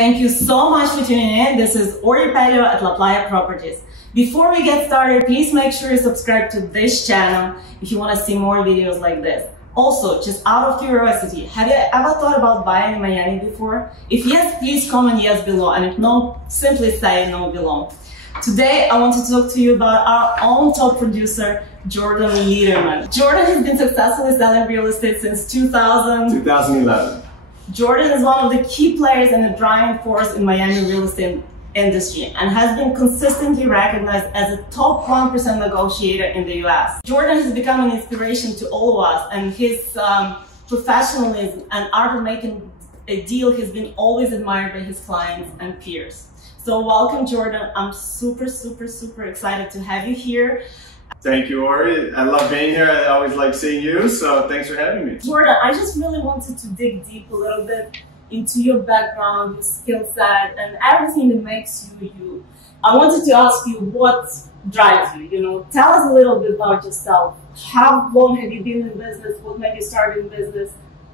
Thank you so much for tuning in. This is 𝐏𝐫𝐨𝐩𝐞𝐬 at La Playa Properties. Before we get started, please make sure you subscribe to this channel if you want to see more videos like this. Also, just out of curiosity, have you ever thought about buying in Miami before? If yes, please comment yes below, and if no, simply say no below. Today, I want to talk to you about our own top producer, Jordan Lederman. Jordan has been successfully selling real estate since 2011. Jordan is one of the key players and a driving force in Miami real estate industry and has been consistently recognized as a top 1% negotiator in the US. Jordan has become an inspiration to all of us, and his professionalism and art of making a deal has been always admired by his clients and peers. So welcome, Jordan. I'm super excited to have you here. Thank you, Ori. I love being here. I always like seeing you, so thanks for having me. Jordan, I just really wanted to dig deep a little bit into your background, your skill set, and everything that makes you you. I wanted to ask you what drives you, tell us a little bit about yourself. How long have you been in business? What made you start in business?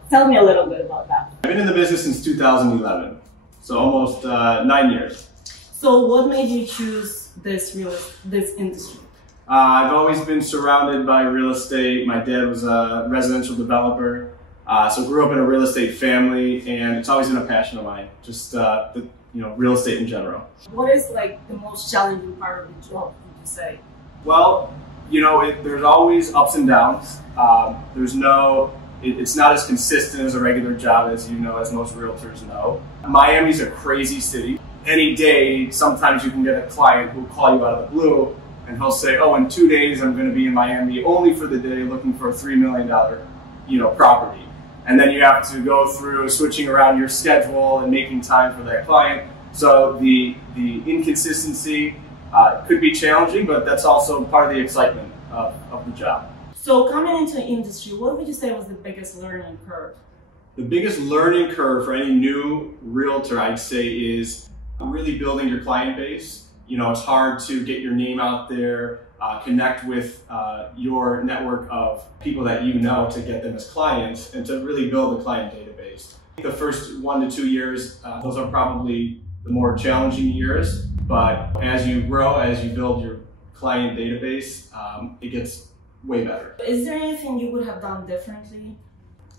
Tell me a little bit about that. I've been in the business since 2011, so almost 9 years. So what made you choose this industry? I've always been surrounded by real estate. My dad was a residential developer, so grew up in a real estate family, and it's always been a passion of mine, just real estate in general. What is the most challenging part of the job, would you say? Well, there's always ups and downs. It's not as consistent as a regular job, as as most realtors know. Miami's a crazy city. Any day, sometimes you can get a client who'll call you out of the blue, and he'll say, oh, in 2 days I'm going to be in Miami only for the day looking for a $3 million property. And then you have to go through switching around your schedule and making time for that client. So the inconsistency could be challenging, but that's also part of the excitement of the job. So coming into the industry, what would you say was the biggest learning curve? The biggest learning curve for any new realtor, I'd say, is really building your client base. It's hard to get your name out there, connect with your network of people that to get them as clients, and to really build a client database. The first 1 to 2 years, those are probably the more challenging years, but as you grow, as you build your client database, it gets way better. Is there anything you would have done differently?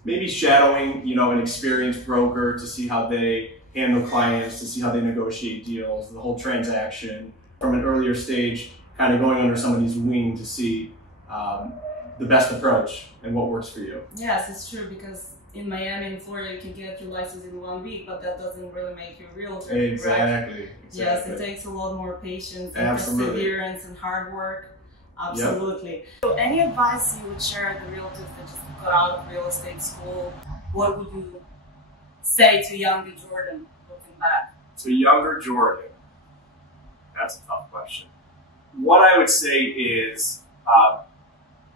Maybe shadowing, an experienced broker to see how they handle clients, to see how they negotiate deals, the whole transaction from an earlier stage, kind of going under somebody's wing to see the best approach and what works for you. Yes, it's true, because in Miami and Florida you can get your license in 1 week, but that doesn't really make you a realtor. Exactly. Yes, it takes a lot more patience and Absolutely. Perseverance and hard work. Absolutely. Yep. So any advice you would share to realtors that just got out of real estate school? What would you say to younger Jordan looking back? To younger Jordan, that's a tough question. What I would say is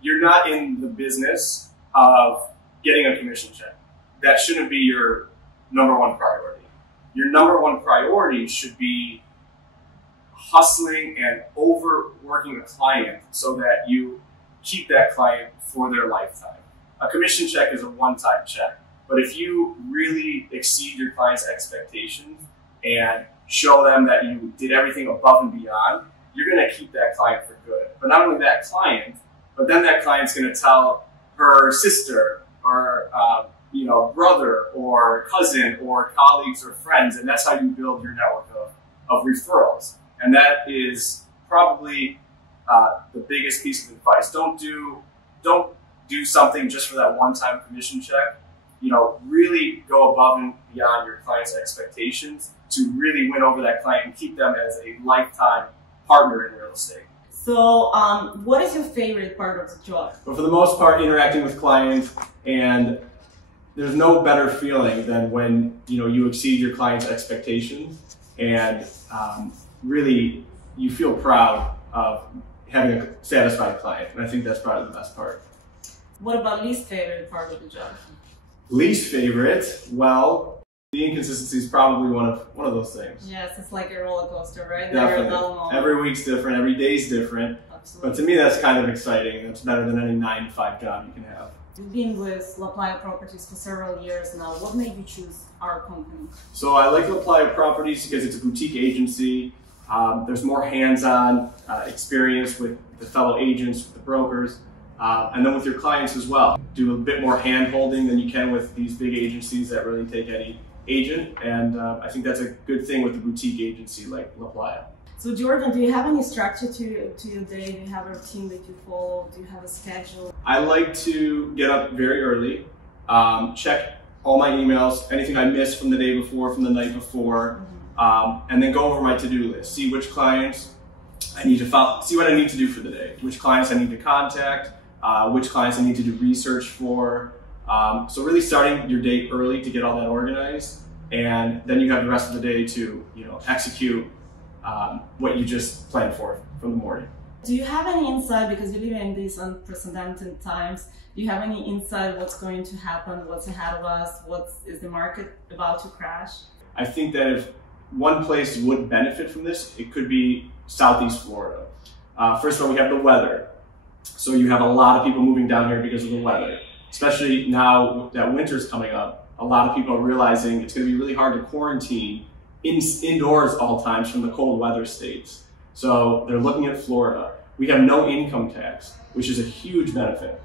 you're not in the business of getting a commission check. That shouldn't be your #1 priority. Your #1 priority should be hustling and overworking a client so that you keep that client for their lifetime. A commission check is a one-time check. But if you really exceed your client's expectations and show them that you did everything above and beyond, you're going to keep that client for good. But not only that client, but then that client's going to tell her sister or brother or cousin or colleagues or friends, and that's how you build your network of referrals. And that is probably the biggest piece of advice. Don't do something just for that one-time commission check. Really go above and beyond your client's expectations to really win over that client and keep them as a lifetime partner in real estate. So what is your favorite part of the job? But for the most part, interacting with clients, and there's no better feeling than when you exceed your client's expectations, and really you feel proud of having a satisfied client. And I think that's probably the best part. What about least favorite part of the job? Least favorite, well, the inconsistency is probably one of those things. Yes, it's like a roller coaster, right? Definitely. Every week's different, every day's different. Absolutely. But to me, that's kind of exciting. That's better than any 9-to-5 job you can have. You've been with La Playa Properties for several years now. What made you choose our company? So I like La Playa Properties because it's a boutique agency. There's more hands-on experience with the fellow agents, with the brokers, and then with your clients as well. Do a bit more hand-holding than you can with these big agencies that really take any agent, and I think that's a good thing with a boutique agency like La Playa. So Jordan, do you have any structure to your day? Do you have a routine that you follow? Do you have a schedule? I like to get up very early, check all my emails, anything I missed from the day before, from the night before, and then go over my to-do list, see which clients I need to follow, see what I need to do for the day, which clients I need to contact, which clients I need to do research for. So really starting your day early to get all that organized, and then you have the rest of the day to execute what you just planned for from the morning. Do you have any insight, because you live in these unprecedented times, do you have any insight what's going to happen, what's ahead of us, is the market about to crash? I think that if one place would benefit from this, it could be Southeast Florida. First of all, we have the weather. So you have a lot of people moving down here because of the weather. Especially now that winter's coming up, a lot of people are realizing it's going to be really hard to quarantine indoors all times from the cold weather states. So they're looking at Florida. We have no income tax, which is a huge benefit.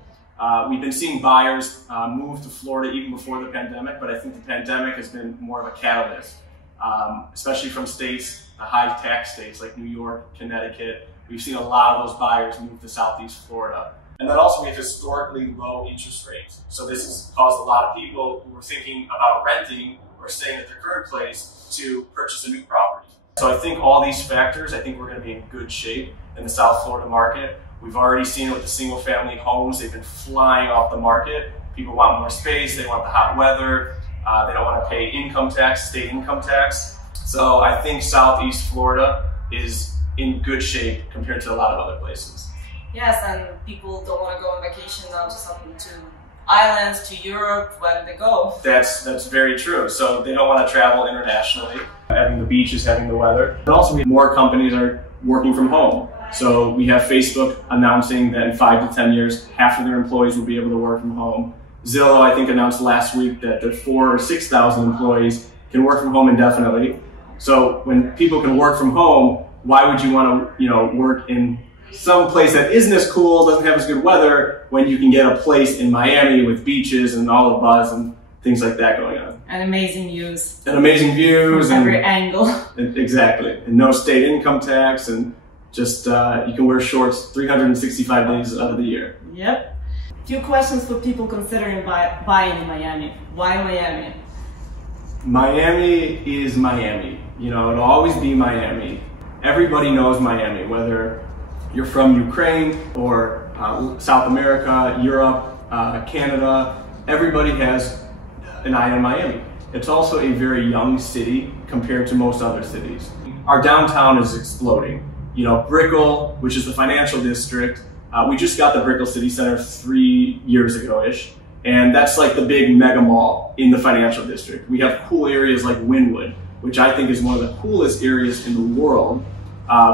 We've been seeing buyers move to Florida even before the pandemic, but I think the pandemic has been more of a catalyst, especially from states, the high tax states like New York, Connecticut. We've seen a lot of those buyers move to Southeast Florida. And then also we have historically low interest rates. So this has caused a lot of people who were thinking about renting or staying at their current place to purchase a new property. So I think all these factors, I think we're going to be in good shape in the South Florida market. We've already seen it with the single family homes. They've been flying off the market. People want more space. They want the hot weather. They don't want to pay income tax, state income tax. So I think Southeast Florida is in good shape compared to a lot of other places. Yes, and people don't want to go on vacation now to islands, to Europe. Where do they go? That's very true. So they don't want to travel internationally. Having the beaches, having the weather. And also more companies are working from home. So we have Facebook announcing that in 5 to 10 years, half of their employees will be able to work from home. Zillow, I think, announced last week that their 4,000 or 6,000 employees can work from home indefinitely. So when people can work from home, why would you want to, work in some place that isn't as cool, doesn't have as good weather, when you can get a place in Miami with beaches and all the buzz and things like that going on? And amazing views. And amazing views. From every angle. Exactly. And no state income tax, and just you can wear shorts 365 days out of the year. Yep. A few questions for people considering buying in Miami. Why Miami? Miami is Miami. It'll always be Miami. Everybody knows Miami, whether you're from Ukraine or South America, Europe, Canada. Everybody has an eye on Miami. It's also a very young city compared to most other cities. Our downtown is exploding. Brickell, which is the financial district, we just got the Brickell City Center 3 years ago-ish, and that's like the big mega mall in the financial district. We have cool areas like Wynwood, which I think is one of the coolest areas in the world.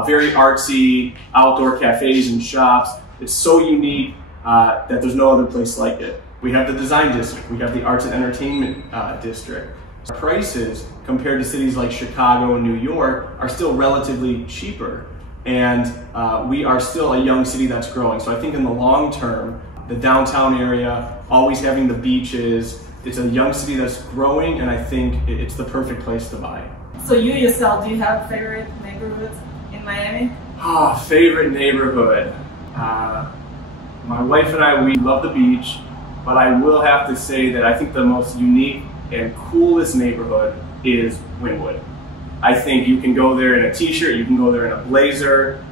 Very artsy, outdoor cafes and shops. It's so unique that there's no other place like it. We have the design district. We have the arts and entertainment district. Our prices compared to cities like Chicago and New York are still relatively cheaper. And we are still a young city that's growing. So I think in the long term, the downtown area, always having the beaches, it's a young city that's growing, and I think it's the perfect place to buy. So you yourself, do you have favorite neighborhoods in Miami? Favorite neighborhood. My wife and I, we love the beach, but I will have to say that I think the most unique and coolest neighborhood is Wynwood. I think you can go there in a t-shirt, you can go there in a blazer,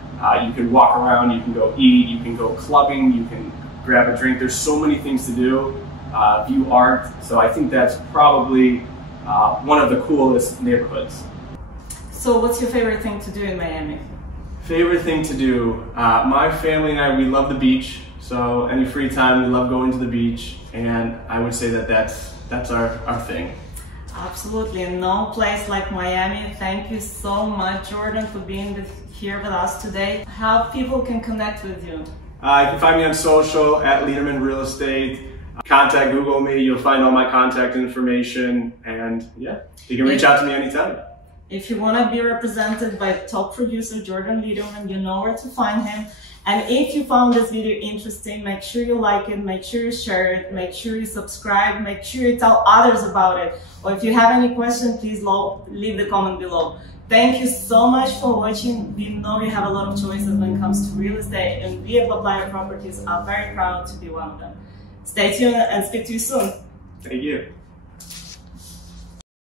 you can walk around, you can go eat, you can go clubbing, you can grab a drink. There's so many things to do, view art. So I think that's probably one of the coolest neighborhoods. So what's your favorite thing to do in Miami? Favorite thing to do? My family and I, we love the beach. So any free time, we love going to the beach. And I would say that that's our thing. Absolutely, no place like Miami. Thank you so much, Jordan, for being here with us today. How people can connect with you? You can find me on social at Lederman Real Estate. Contact Google me, you'll find all my contact information, and yeah, you can reach out to me anytime. If you want to be represented by top producer Jordan Liederman, you know where to find him. And if you found this video interesting, make sure you like it, make sure you share it, make sure you subscribe, make sure you tell others about it. Or if you have any questions, please leave the comment below. Thank you so much for watching. We know you have a lot of choices when it comes to real estate, and we at Playa Properties are very proud to be one of them. Stay tuned and speak to you soon. Thank you.